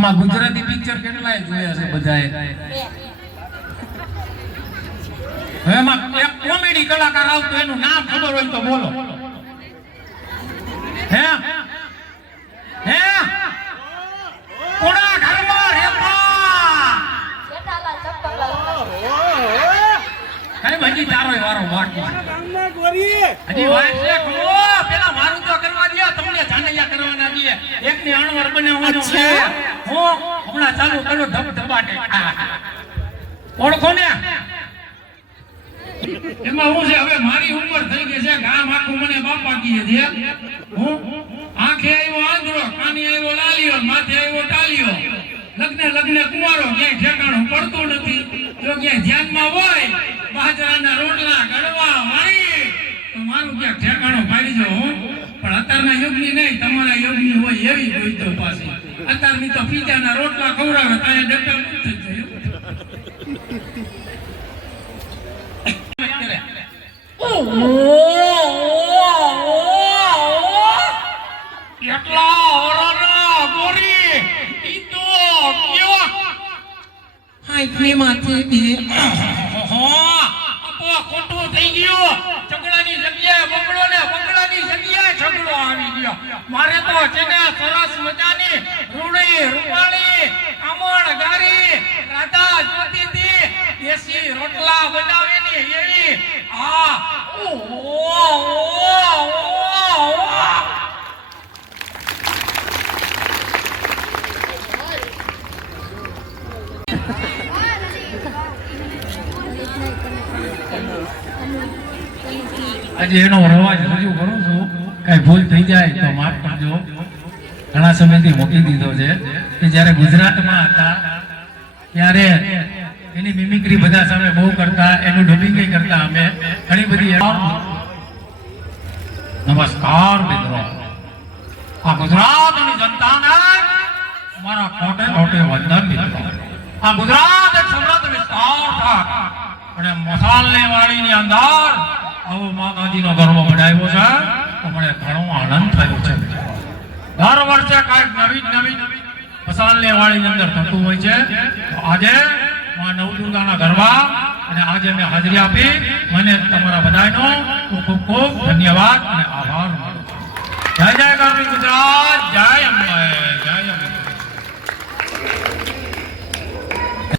આમાં ગુજરાતી પિક્ચર કેટલાય જોયા છે બધાએ. હવે એમાં એક કોમેડી કલાકાર આવતો એનું નામ ખબર હોય તો બોલો. હે હે કોના ઘરમાં રહેતા જેઠાલાલ ચપ્પલ કઈ ભાજી તારો વારો બાકી ગામના ગોરી હજી વાત છે ખો પેલા મારું તો કરવા દે તમને જાનૈયા કરવાના દે એકની અણવર બનાવવાનો છે હું હમણાં ચાલુ કરો ધબધબાટે ઓળખો ને એમાં હું છે હવે મારી ઉંમર થઈ ગઈ છે ગામ આખું મને બાપા કીએ છે હું આંખે આવ્યો આંધળો કાની આવ્યો લાલિયો માથે આવ્યો ટાલિયો લગ્ન કુંવારો ક્યાંય ઠેકાણું પડતું નથી જો ક્યાંય ધ્યાનમાં હોય બાજરાના રોટલા ગળવા વાળી તો મારું ક્યાંક ઠેકાણું પાડી જો હું પણ અત્યારના યુગની નહીં તમારા યુગની હોય એવી હોય તો પાછી અત્યારની તો પીઝાના રોટલા ખવડાવે ત્યાં ડોક્ટર થઈ ગયું એટલા ઓરાના ગોરી ઈ તો કેવા હાઈફની માથે બે આપો ખોટું થઈ ગયું ઝઘડાની જગ્યાએ બગડો ને બગડાની જગ્યાએ ઝઘડો આવી ગયો મારે તો છે ને સરસ મજાની રૂડી રૂપાળી કામણ ગારી રાધા જોતીથી દેશી રોટલા બનાવેની એવી આ આજે એનો અવાજ રજૂ કરું છું કઈ ભૂલ થઈ જાય તો માફ કરજો ઘણા સમયથી મૂકી દીધો છે કે જ્યારે ગુજરાતમાં હતા ત્યારે એની મિમિક્રી બધા સામે બહુ કરતા એનું ડબિંગ કરતા અમે ઘણી બધી નમસ્કાર મિત્રો આ ગુજરાતની જનતાને મારા કોટે કોટે વંદન મિત્રો આ ગુજરાત એક સમૃદ્ધ વિસ્તાર છે અને મસાલને વાડીની અંદર આવો માતાજીનો ગર્વ બનાવ્યો છે તો મને ઘણો આનંદ થયો છે દર વર્ષે કાંઈક નવી મસાલને વાડીની અંદર થતું હોય છે આજે માં નવદુર્ગાના ગરબા અને આજે મેં હાજરી આપી મને તમારા બધાનો ખૂબ ખૂબ ધન્યવાદ અને આભાર માનું છું જય જય ગરવી ગુજરાત જય અંબે જય અંબે